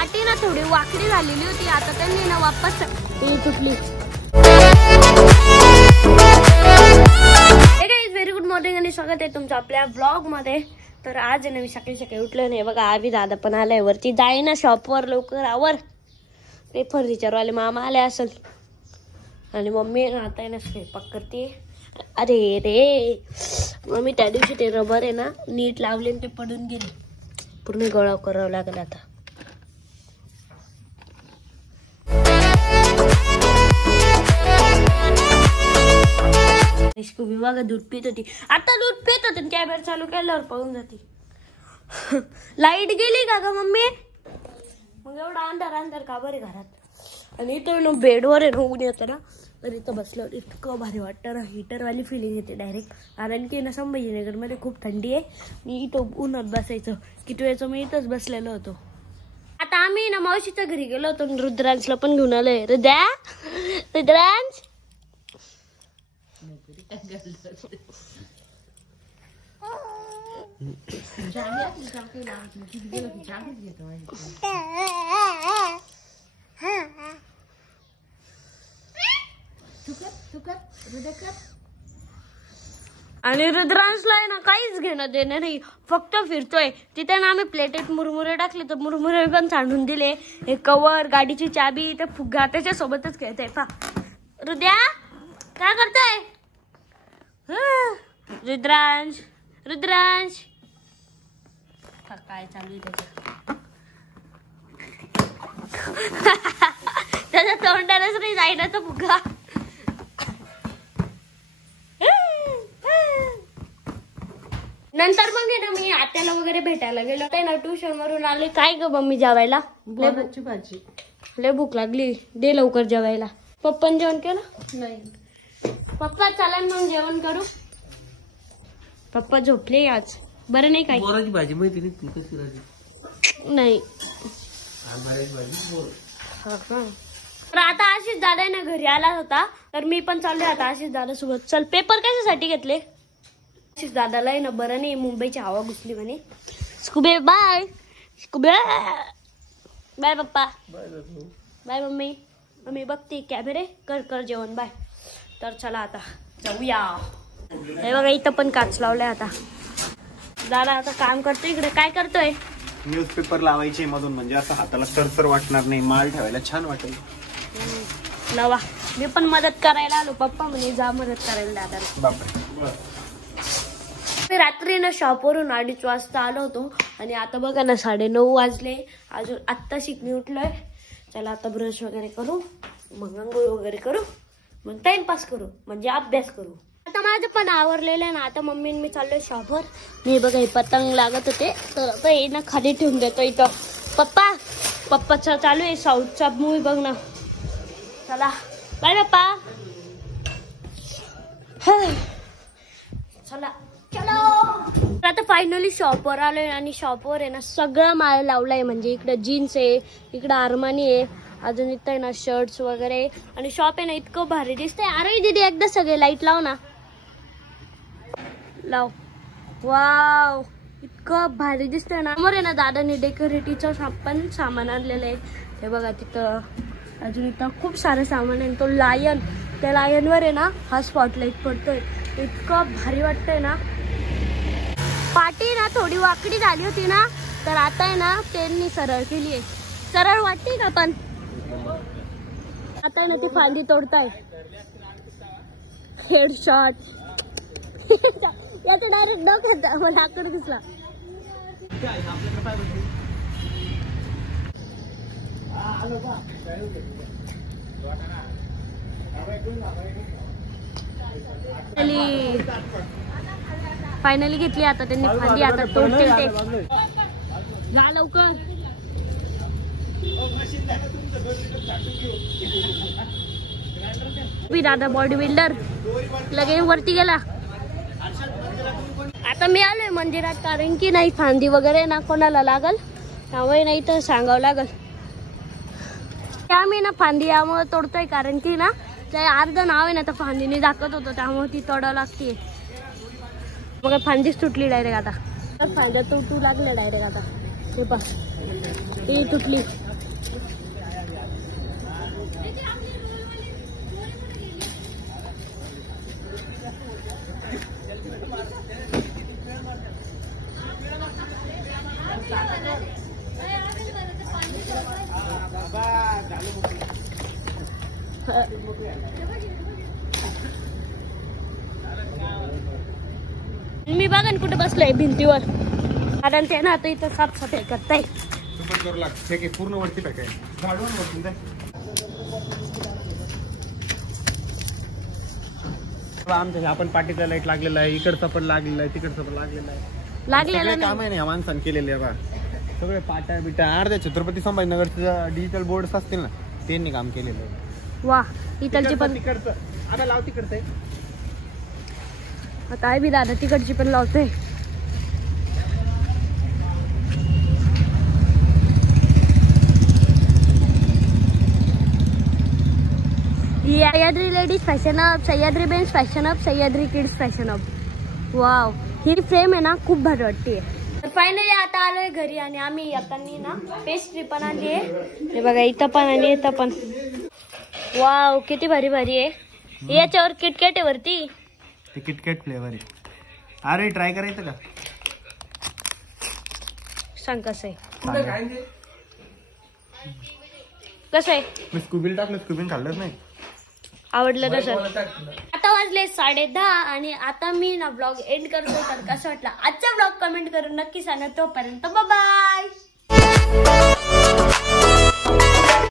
पाटी ना थोडी वाकडी झालेली होती, आता त्यांनी ना वापस तुटली. व्हेरी गुड मॉर्निंग आणि स्वागत आहे तुमचं आपल्या ब्लॉग मध्ये. तर आज आहे ना मी सकाळी सकाळी उठलो नाही बघा. आभी दादा पण आलाय वरती, जाई ना शॉपवर लवकर आवर. ते फर्निचरवाले मामा आले असेल आणि मम्मी आता आहे ना स्वयंपाक करते. अरे रे मम्मी त्या दिवशी ते रबर आहे ना नीट लावले ते पडून गेले, पूर्ण गळाव करावं लागेल आता. स्कूबी बघा दूध पित होती, आता दूध पित होते कॅमेरा चालू केल्यावर पळून जाते. लाईट गेली का ग मम्मी? मग एवढा अंधार अंधार का बरे घरात. आणि इथं बेडवर आहे ना ऊन येतं ना, तर इथं बसल्यावर इतकं भारी वाटतं ना, हिटरवाली फिलिंग येते डायरेक्ट. कारण की ना संभाजीनगरमध्ये खूप थंडी आहे. मी इथं उन्हात बसायचं किती वेळचं मी इथंच बसलेलो होतो. आता आम्ही ना मावशीच्या घरी गेलो होतो, रुद्रांशला पण घेऊन आलोय. रुद्रांश आणि रुद्रांशला आहे ना काहीच घेणं देणं नाही, फक्त फिरतोय. तिथे ना आम्ही प्लेटेत मुरमुरे टाकले तर मुरमुरे पण सांडून दिले. हे कवर, गाडीची चाबी, ते फुगा त्याच्या सोबतच खेळतोय. पा रुद्या काय करताय? रुद्रांश रुद्रांश काय चालू आहे त्याच्या तोंडालाच नाही जायला तो फुगा. नंतर मग ना मी आत्याला वगैरे भेटायला गेलो. ते ना ट्युशन वरून आले. काय ग मम्मी जेवायला? बोराची भाजी. लय भूक लागली, दे लवकर जेवायला. पप्पान जेवण केलं नाही? पप्पा चला मग जेवण करू. पप्पा झोपले आज, बरं नाही काय? बोराची भाजी माहिती नाही तुला कशी राहते? नाही. भाजी तर आता आशिष दादा ना घरी आला होता, तर मी पण चालले आता आशिष दादा सोबत. चल पेपर कशासाठी घेतले? आशिष दादाला आहे ना बरं नाही, मुंबईची हवा घुसली म्हणे. Scooby bye. Scooby bye papa. Bye mummy. Mummy बघते कॅमेरे. कर कर जेवण. बाय. तर चला आता जाऊया. हे बघा इथं पण काच लावलाय. आता दादा आता काम करतोय इकडे. काय करतोय? न्यूजपेपर लावायचे मधून, म्हणजे असं हाताला सरसर वाटणार नाही, माल ठेवायला छान वाटेल. लावा. मी पण मदत करायला आलो. पप्पा म्हणे जा मदत करायला दादाला. बापरे. मी रात्री ना शॉपवरून 2:30 वाजता आलो होतो आणि आता बघा ना 9:30 वाजले. अजून आत्ता शिकमी उठलोय. चला आता ब्रश वगैरे करू, मग अंघोळ वगैरे करू, मग टाइमपास करू, म्हणजे अभ्यास करू. आता माझं पण आवरलेलं आहे ना. आता मम्मी मी चाललोय शॉपवर. मी बघा हे पतंग लागत होते, तर आता हे ना खाली ठेवून देतो इथं. पप्पाचा चालू आहे साऊथचा मूवी बघ ना. चला बाय पप्पा. चला चलो. आता फायनली शॉपवर आलोय आणि शॉपवर आहे ना सगळं माल लावलाय. म्हणजे इकडं जीन्स आहे, इकडं अरमानी आहे, अजून इथं आहे ना शर्ट्स वगैरे. आणि शॉप आहे ना इतकं भारी दिसतंय. अरे दीदी एकदा सगळे लाईट लाव ना. लाव. वाव इतकं भारी दिसतंय ना. समोर आहे ना दादाने डेकोरेटिव्हचं पण सामान आणलेलं आहे. हे बघा तिथं. अजून इथं खूप सारं सामान आहे. तो लायन, त्या लायनवर आहे ना हा स्पॉटलाइट पडतोय. इतकं भारी वाटतंय ना. पाटी ना थोडी वाकडी झाली होती ना, तर आता आहे ना त्यांनी सरळ केली आहे. सरळ वाटते का? पण आता ना ती फांदी तोडताय. हेडशॉट. याचा डायरेक्ट डोक्यात मला आकडे दिसला. फायनली घेतली आता त्यांनी फांदी. आता तोडतील ते. जा लवकर. दादा बॉडी बिल्डर लगेच वरती गेला. आता मी आलोय मंदिरात, कारण की नाही फांदी वगैरे ना कोणाला लागल, त्यामुळे नाही तर सांगावं लागल. आम्ही ना फांदी यामुळे तोडतोय, कारण की ना ते अर्ध नाव आहे ना तर फांदीने दाखवत होतं, त्यामुळे ती तोडावं लागते. बघा फांदीच तुटली डायरेक्ट. आता फांद्या तुटू लागलं डायरेक्ट. आता हे पहा ती तुटली. मी बघा कुठे बसलोय भिंतीवर, कारण ते ना आता इथं साफसफाई करताय. पूर्ण वरती टाकाय आमच्या आपण पाठीचा लाईट लागलेला आहे, इकडचा पण लागलेला आहे, तिकडचा पण लागलेला आहे. लागलेला काम आहे ना माणसाने केलेले आहे बा. सगळे पाट्या बिट्या अर्ध्या छत्रपती संभाजीनगरचे डिजिटल बोर्ड असतील ना त्यांनी काम केलेलं आहे. वा इथलची पण तिकडचं आता लाव तिकडचं आहे. काय बी दादा तिकडची पण लावतोय. Sahyadri ladies fashion hub, Sahyadri men's fashion hub, Sahyadri kids fashion hub. Wow ही फ्रेम आहे ना खूप भारी वाटते. तर फायनली आता आलोय घरी आणि आम्ही आता ना पेस्ट्री पण आणली आहे. हे बघा इथं पण आणि इथं पण. वाव किती भारी भारी आहे. याच्यावर किटकॅट आहे वरती. ते किटकॅट फ्लेवर आहे. अरे ट्राय करायचं का? सांग कसं आहे कसं आहे. मी स्कूबील टाकलं, स्कूबीन खाल्लंच नाही. आवडलं कसं. आता वाजले 10:30 आणि आता मी ना ब्लॉग एंड करतोय. तर कसं वाटलं आजचा ब्लॉग कमेंट करून नक्की सांगा. तोपर्यंत बाय.